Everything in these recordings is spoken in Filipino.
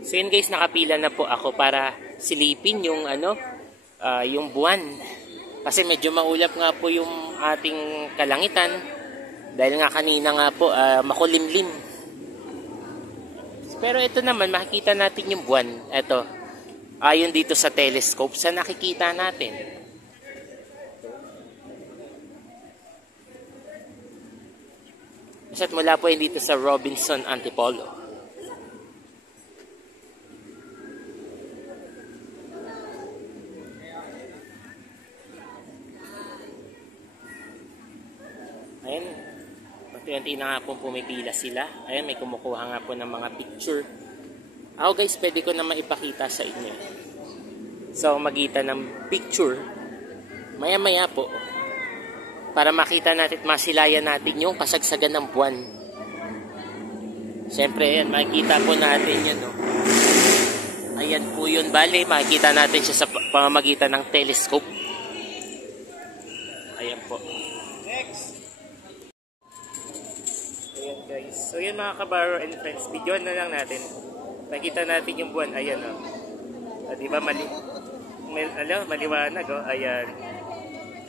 So yun guys, nakapila na po ako para silipin yung yung buwan. Kasi medyo maulap nga po yung ating kalangitan. Dahil nga kanina nga po makulimlim. Pero ito naman, makikita natin yung buwan. Ito, ayon dito sa telescope, sa nakikita natin. At mula po yun dito sa Robinson Antipolo. Ayan, pati na nga po pumipila sila. Ayan, may kumukuha nga po ng mga picture. Ako guys, pwede ko na maipakita sa inyo. So, magitan ng picture, maya-maya po, para makita natin, masilayan natin yung kasagsagan ng buwan. Siyempre, ayan, makikita po natin yun, no? Ayan po yun, bale, makikita natin siya sa pamamagitan ng telescope. Ayan po. Next! Ayan guys. So yun mga kabaro and friends, videoan na lang natin. Nakita natin yung buwan. Ayan o. Diba maliwanag o. Ayan.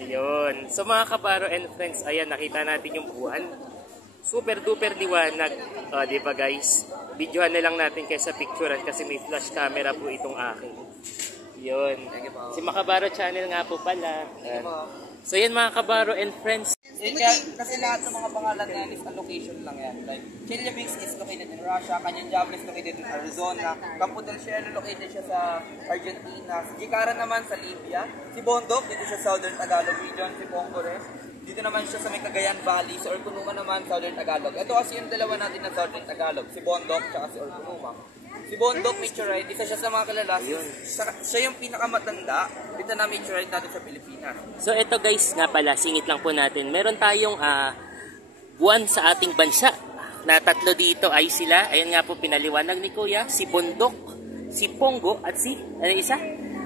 Ayun. So mga kabaro and friends, ayan, nakita natin yung buwan. Super duper liwanag. O diba guys. Videoan na lang natin kaysa picturean kasi may flash camera po itong akin. Yun. Si Makabaro channel nga po pala. So yan mga kabaro and friends. Kasi lahat ng mga pangalan na yan is location lang yan. Like, Chelyabinsk is located in Russia, Kanyandjabal is located in Arizona, Campo del Cielo located siya sa Argentina, si Jicara naman sa Libya, si Bondok dito siya sa Southern Tagalog region, si Pongores, dito naman siya sa may Cagayan Valley, si Orconuma naman Southern Tagalog. Ito kasi yung dalawa natin na Southern Tagalog, si Bondok at si Orconuma. Si Bondok Meteorite, isa siya sa mga kilala. Siya yung pinakamatanda dito na meteorite natin sa Pilipinas. So ito guys, nga pala, singit lang po natin. Meron tayong buwan sa ating bansa. Na tatlo dito ay sila. Ayan nga po pinaliwanag ni Kuya. Si Bondok, si Pongo, at si, ano isa?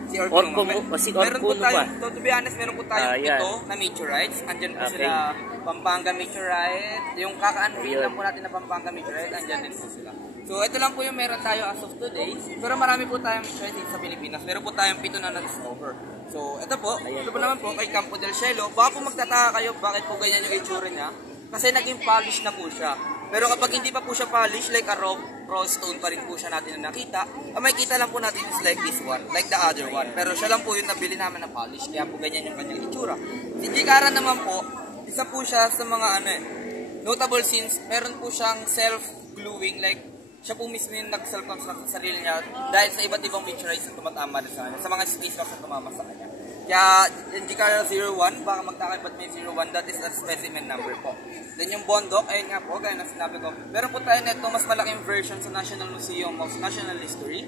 Si Orconuma. Si Orconuma. To be honest, meron po tayong ito na meteorites. Andyan po sila, Pampanga Meteorite. Yung kaka-unveil lang po natin na Pampanga Meteorite, andyan din po sila. So, ito lang po yung meron tayo as of today. Pero marami po tayong meteorite sa Pilipinas. Meron po tayong 7 na na-discover. So, ito po. Ito po naman po kay Campo del Cielo. Baka po magtataka kayo bakit po ganyan yung itsura niya. Kasi naging polish na po siya. Pero kapag hindi pa po siya polish, like a raw stone pa rin po siya natin na nakita, ang makikita lang po natin is like this one, like the other one. Pero siya lang po yung nabili namin na polish, kaya po ganyan yung kanyang itsura. Si Jicara naman po, isa po siya sa mga notable since meron po siyang self-gluing, like siya po mismo yung nag-self-construct sa sarili niya dahil sa iba't ibang meteorites na tumatama sa kanya, sa mga space rocks na tumama sa kanya. Kaya, yung Jicara 01, baka magtakay ba't may 01, that is a specimen number po. Then yung Bondok, ayun nga po, gaya na sinabi ko, meron po tayo neto mas malaking version sa National Museum of National History.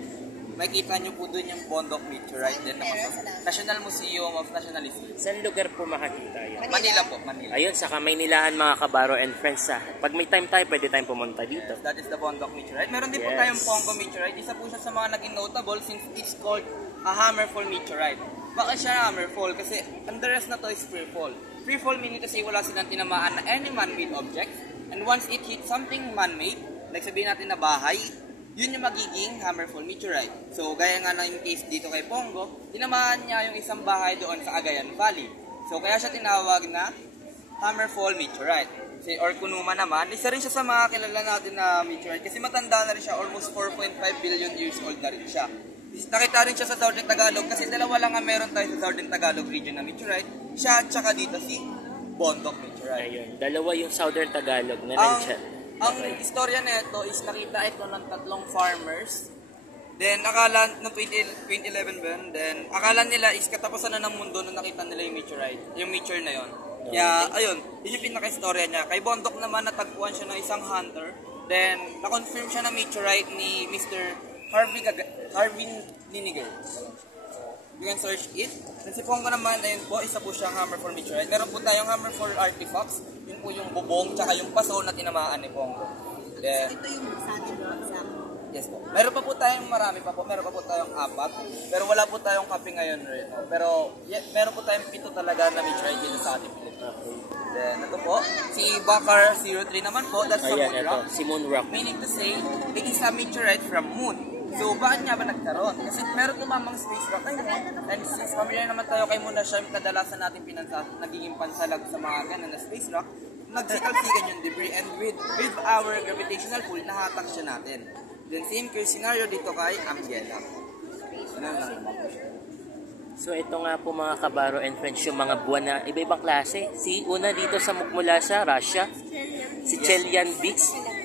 Makikita nyo po dun yung Bondok Meteorite din naman sa National Museum of National History. Saan lugar po makakita yan? Manila po, Manila. Ayun, sa Kamaynilaan mga kabaro and friends. Pag may time tayo, pwede tayong pumunta dito. That is the Bondok Meteorite. Meron din po tayong Pongo Meteorite. Isa po siya sa mga naging notable since it's called a hammerfall meteorite. Bakit siya hammerfall? Kasi ang the rest na to is freefall. Freefall meaning kasi wala silang tinamaan na any man-made object. And once it hits something man-made, like sabihin natin na bahay, yun yung magiging hammerfall meteorite. So, gaya nga na yung case dito kay Pongo, tinamaan niya yung isang bahay doon sa Cagayan Valley. So, kaya siya tinawag na hammerfall meteorite. Si Orconuma naman, isa rin siya sa mga kilala natin na meteorite kasi matanda na rin siya, almost 4.5 billion years old na rin siya. Nakita rin siya sa Southern Tagalog kasi dalawa lang nga meron tayo sa Southern Tagalog region na meteorite. Siya at saka dito si Bondok Meteorite. Ayun, dalawa yung Southern Tagalog na nandiyan. Ang istorya na ito is nakita ito ng tatlong farmers. Then akala, no 2011 ba yun? Then akala nila is katapusan na ng mundo nung nakita nila yung meteorite, yung meteor na yon. Kaya ayun, yun yung pinaka-istorya niya. Kay Bondok naman natagpuan siya ng isang hunter. Then na-confirm siya na meteorite ni Mr. Harvey Niniger. You can search it. Then si Pongo naman, ayun po, isa po siyang hammerfall meteorite. Meron po tayong hammerfall artifacts. Yun po yung bubong, tsaka yung paso na tinamaan ni Pongo. Then, ito yung sa atin sa yes po. Meron pa po tayong marami pa po. Meron pa po tayong 4. Pero wala po tayong kape ngayon rin. Pero meron po tayong 7 talaga na meteorite dito sa ating Pilipinas. Then, ito po, si Bakar 03 naman po, that's the moon rock. Si Moon Rock. Meaning to say, it is a meteorite from moon. So, bakit nga ba nagkaroon? Kasi meron tumamang space rock. And since familiar naman tayo kay Muna Sharp, kadalasan natin nagiging pansalag sa mga ganun na space rock, nagsikalsikan yung debris, and with our gravitational pull, nahatak siya natin. Then same case scenario dito kay Angela. So ito nga po mga kabaro and friends, yung mga buwan na iba-ibang klase. Si una dito sa mula sa Russia, si Chelyabinsk.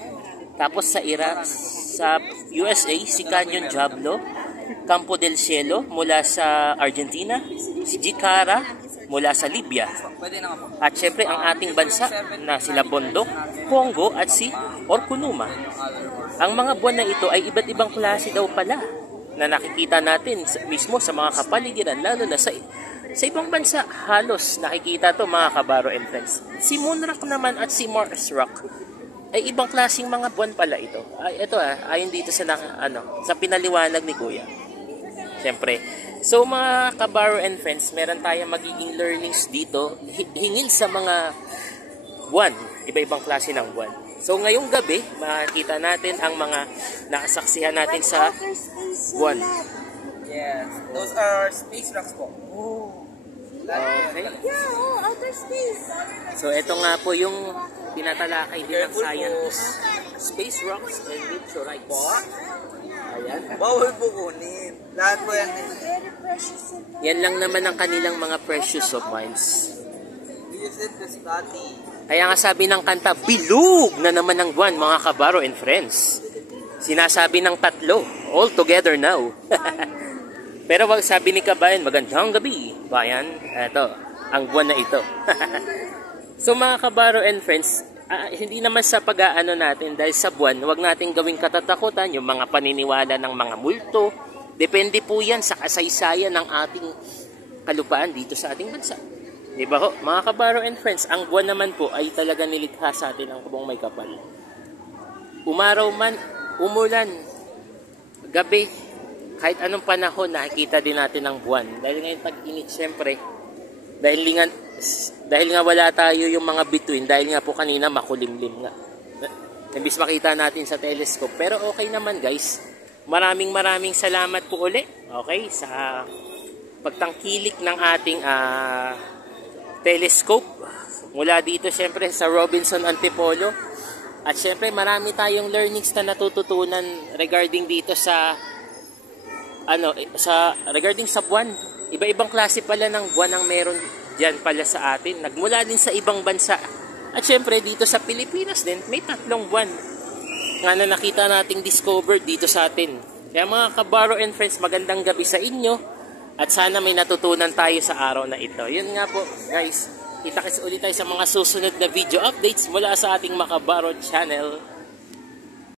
Tapos sa Iraq, sa USA, si Canyon Diablo, Campo del Cielo mula sa Argentina, si Jicara mula sa Libya. At syempre ang ating bansa na sila Bondok, Congo at si Orkunuma. Ang mga buwan na ito ay iba't ibang klase daw pala na nakikita natin mismo sa mga kapaligiran, lalo na sa ibang bansa. Halos nakikita to mga kabaro and friends. Si Moonrock naman at si Mars Rock ay ibang klaseng mga buwan pala ito. Ito ayon dito sa sa pinaliwanag ni Kuya. Siyempre. So mga kabaro and friends, meron tayong magiging learnings dito hingil sa mga buwan, iba-ibang klase ng buwan. So ngayong gabi, makikita natin ang mga nakasaksihan natin sa buwan. Yes, those are space rocks po. Okay. Yeah, outer space. So ito nga po yung tinatalakay din ng science. Space rocks and meteorites. Ayan. Bawal po kunin. Lahat po yan. Very precious. Yan lang naman ang kanilang mga precious of mines. Use it to study. Kaya nga sabi ng kanta, bilog na naman ng buwan mga kabaro and friends. Sinasabi ng tatlo, all together now. Pero wag sabi ni Kabayan, magandang gabi, bayan. Ito, ang buwan na ito. So mga kabaro and friends, hindi naman sa pag-aano natin dahil sa buwan, wag natin gawing katatakutan yung mga paniniwala ng mga multo. Depende po yan sa kasaysayan ng ating kalupaan dito sa ating bansa. Diba ho? Mga kabaro and friends, ang buwan naman po ay talaga nilikha sa atin ang kubong may kapal. Umaraw man, umulan, gabi, kahit anong panahon, nakikita din natin ang buwan. Dahil ngayon tag-init, syempre, dahil nga wala tayo yung mga bituin, dahil nga po kanina makulimlim nga. Nabis makita natin sa telescope. Pero okay naman guys. Maraming salamat po uli. Okay, sa pagtangkilik ng ating telescope. Mula dito syempre sa Robinson Antipolo. At syempre marami tayong learnings na natututunan regarding dito sa regarding sa buwan. Iba-ibang klase pala ng buwan ang meron diyan pala sa atin. Nagmula din sa ibang bansa. At syempre dito sa Pilipinas din may 3 buwan nga na nakita nating discovered dito sa atin. Kaya mga kabaro and friends, magandang gabi sa inyo at sana may natutunan tayo sa araw na ito. Yun nga po guys, kita-kits ulit tayo sa mga susunod na video updates mula sa ating Makabaro channel.